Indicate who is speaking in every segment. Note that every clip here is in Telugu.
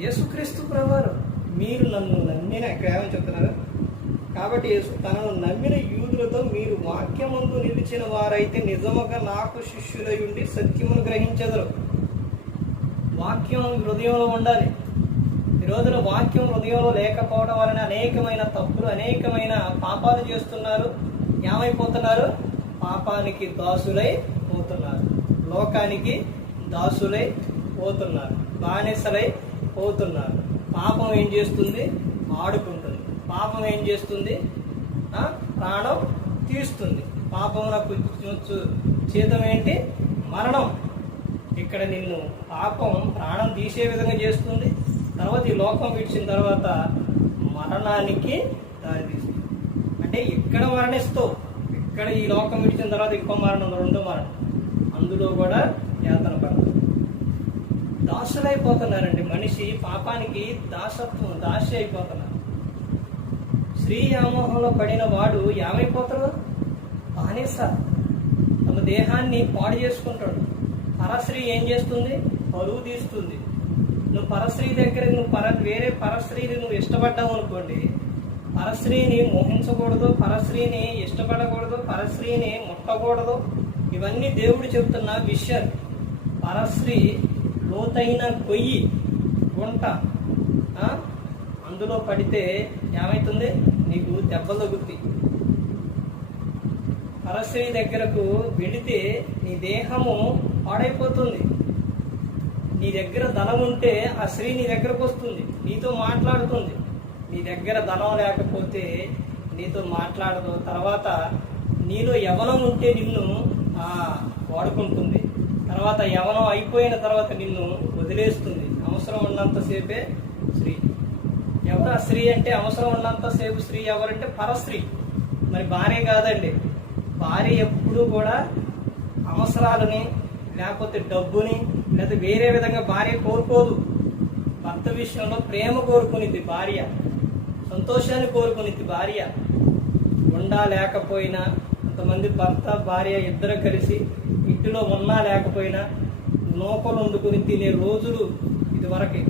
Speaker 1: యేసుక్రీస్తు ప్రవారు. మీరు నన్ను నమ్మిన ఇక్కడ ఏమని చెప్తున్నారు? కాబట్టి యేసు తనను నమ్మిన యూదులతో మీరు వాక్యమందు నిలిచిన వారైతే నిజముగా నాకు శిష్యులై ఉండి సత్యమును గ్రహించెదరు. వాక్యం హృదయంలో ఉండాలి. ఈ రోజున వాక్యం హృదయంలో లేకపోవడం వలన అనేకమైన తప్పులు అనేకమైన పాపాలు చేస్తున్నారు. ఏమైపోతున్నారు? పాపానికి దాసులై పోతున్నారు. లోకానికి దాసులై పోతున్నారు. బానిసలై పోతున్నారు. పాపం ఏం చేస్తుంది? ఆడుకుంటుంది. పాపం ఏం చేస్తుంది? ప్రాణం తీస్తుంది. పాపమునకు చేతం ఏంటి? మరణం. ఇక్కడ నిన్ను పాపం ప్రాణం తీసే విధంగా చేస్తుంది. తర్వాత ఈ లోకం విడిచిన తర్వాత మరణానికి దారితీస్తుంది. అంటే ఇక్కడ మరణిస్తావు? ఇక్కడ ఈ లోకం విడిచిన తర్వాత ఇంకో మరణం రెండో మరణం. అందులో కూడా యాతన పడదు దాసులైపోతున్నారండి మనిషి పాపానికి దాసత్వం దాసి అయిపోతున్నారు. స్త్రీ వ్యామోహంలో పడిన వాడు ఏమైపోతాడు? బానిస. తమ దేహాన్ని పాడు చేసుకుంటాడు. పరస్త్రీ ఏం చేస్తుంది? పరువు తీస్తుంది. నువ్వు పరస్త్రీ దగ్గర నువ్వు పర వేరే పరస్త్రీని నువ్వు ఇష్టపడ్డావు అనుకోండి పరస్త్రీని మోహించకూడదు పరస్త్రీని ఇష్టపడకూడదు పరస్త్రీని ముట్టకూడదు. ఇవన్నీ దేవుడు చెబుతున్న విషయాలు. పరస్త్రీ లోతైన గొయ్యి గుంట అందులో పడితే ఏమవుతుంది నీకు దెబ్బ తగ్గుతాయి పరస్త్రీ దగ్గరకు వెళితే నీ దేహము పాడైపోతుంది. నీ దగ్గర ధనం ఉంటే ఆ స్త్రీ నీ దగ్గరకు వస్తుంది. నీతో మాట్లాడుతుంది. నీ దగ్గర ధనం లేకపోతే నీతో మాట్లాడదు. తర్వాత నీలో యవనం ఉంటే నిన్ను వాడుకుంటుంది. తర్వాత యవనం అయిపోయిన తర్వాత నిన్ను వదిలేస్తుంది. అవసరం ఉన్నంతసేపే స్త్రీ. ఎవరు స్త్రీ అంటే అవసరం ఉన్నంతసేపు స్త్రీ ఎవరంటే పరస్త్రీ. మరి భార్య కాదండి. భార్య ఎప్పుడూ కూడా అవసరాలని లేకపోతే డబ్బుని లేకపోతే వేరే విధంగా భార్య కోరుకోదు. భర్త విషయంలో ప్రేమ కోరుకునిద్ది భార్య. సంతోషాన్ని కోరుకునిద్ది భార్య. ఉండా లేకపోయినా కొంతమంది భర్త భార్య ఇద్దరు కలిసి ఇంటిలో ఉన్నా లేకపోయినా నూకలు వండుకొని తినే రోజులు ఇదివరకే.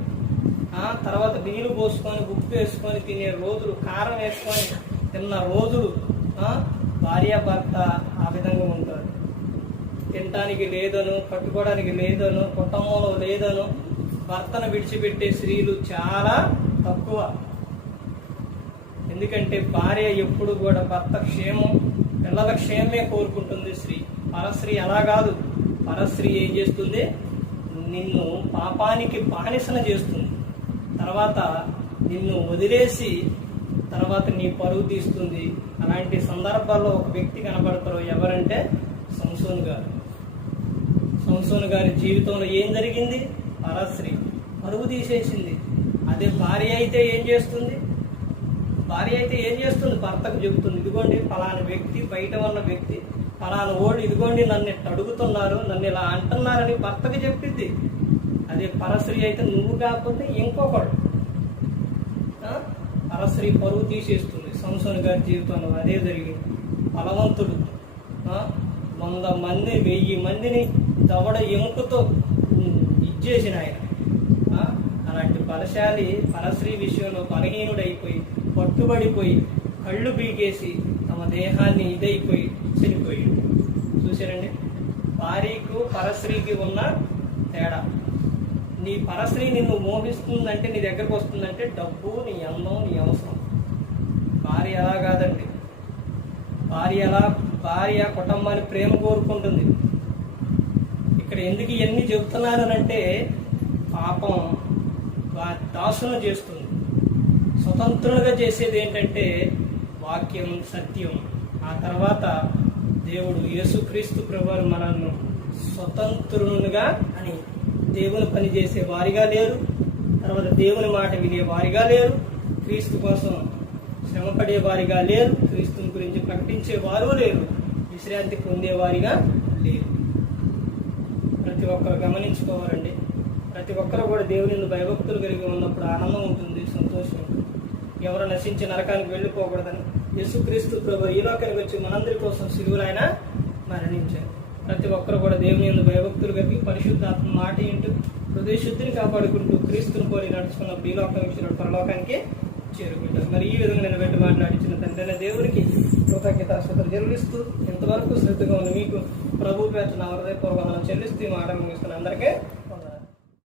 Speaker 1: ఆ తర్వాత నీళ్ళు పోసుకొని ఉప్పు వేసుకొని తినే రోజులు కారం వేసుకొని తిన్న రోజులు భార్య భర్త ఆ విధంగా ఉంటారు. తినటానికి లేదను కట్టుకోవడానికి లేదను కుటుంబంలో లేదను భర్తను విడిచిపెట్టే స్త్రీలు చాలా తక్కువ. ఎందుకంటే భార్య ఎప్పుడు కూడా భర్త క్షేమం పిల్లల క్షేమమే కోరుకుంటుంది స్త్రీ పరస్త్రీ అలా కాదు. పరస్త్రీ ఏం చేస్తుంది? నిన్ను పాపానికి బానిసన చేస్తుంది. తర్వాత నిన్ను వదిలేసి తర్వాత నీ పరువు తీస్తుంది. అలాంటి సందర్భాల్లో ఒక వ్యక్తి కనబడతారు ఎవరంటే సంసోన్ గారు. సంసోన్ గారి జీవితంలో ఏం జరిగింది? పరశ్రీ. పరువు తీసేసింది. అదే భార్య అయితే ఏం చేస్తుంది? భార్య అయితే ఏం చేస్తుంది? భర్తకు చెబుతుంది ఇదిగోండి ఫలానా వ్యక్తి బయట ఉన్న వ్యక్తి ఫలానా ఓడి ఇదిగోండి నన్ను ఇట్ట అడుగుతున్నారు నన్ను ఇలా అంటున్నారని భర్తకు చెప్పింది అదే పరశ్రీ అయితే నువ్వు కాకపోతే ఇంకొకడు. పరశ్రీ పరువు తీసేస్తుంది. సంసోన్ గారి జీవితంలో అదే జరిగింది. బలవంతుడు. వంద మంది వెయ్యి మందిని దవడ ఎముకతో ఇచ్చేసిన ఆయన. అలాంటి బలశాలి పరశ్రీ విషయంలో బలహీనుడైపోయి పట్టుబడిపోయి కళ్ళు బీగేసి తమ దేహాన్ని ఇదైపోయి చనిపోయాడు. చూసారండి భార్యకు పరశ్రీకి ఉన్న తేడా. నీ పరశ్రీ నిన్ను మోహిస్తుందంటే నీ దగ్గరకు వస్తుందంటే డబ్బు నీ అన్నం నీ అవసరం. భార్య ఎలా కాదండి. భార్య ఎలా భార్య కుటుంబాన్ని ప్రేమ కోరుకుంటుంది. ఇక్కడ ఎందుకు ఇవన్నీ చెబుతున్నానంటే పాపం దాసును చేస్తుంది. స్వతంత్రులుగా చేసేది ఏంటంటే వాక్యం సత్యం. ఆ తర్వాత దేవుడు యేసుక్రీస్తు ప్రభు మనల్ని స్వతంత్రులుగా అని దేవుని పని చేసే వారిగా లేరు. తర్వాత దేవుని మాట వినే వారిగా లేరు. క్రీస్తు కోసం శ్రమపడే వారిగా లేరు. క్రీస్తుని గురించి ప్రకటించే వారు లేరు. విశ్రాంతి పొందేవారిగా లేరు. ప్రతి ఒక్కరు గమనించుకోవాలండి. ప్రతి ఒక్కరు కూడా దేవుని భయభక్తులు కలిగి ఉన్నప్పుడు ఆనందం ఉంటుంది సంతోషం ఉంటుంది. ఎవరు నశించి నరకానికి వెళ్ళిపోకూడదని యేసుక్రీస్తు ప్రభు ఈ లోకానికి వచ్చి మనందరి కోసం సిలువులు ఆయన మరణించారు. ప్రతి ఒక్కరు కూడా దేవుని యందు భయభక్తులు కలిగి పరిశుద్ధాత్మ మాట ఏంటో హృదయ శుద్ధిని కాపాడుకుంటూ క్రీస్తుని పోలి నడుచుకున్న ఈ లోకం ఇచ్చిన పరలోకానికి చేరుకుంటారు. మరి ఈ విధంగా నేను వెంట మాట్లాడించిన తండ్రి దేవునికి కృతజ్ఞతాశ్రద్ధలు చెల్లిస్తూ ఇంతవరకు శ్రద్ధగా ఉన్న మీకు ప్రభు పేట నా హృదయపూర్వకం చెల్లిస్తూ ఈ మాట ముగిస్తున్న అందరికీ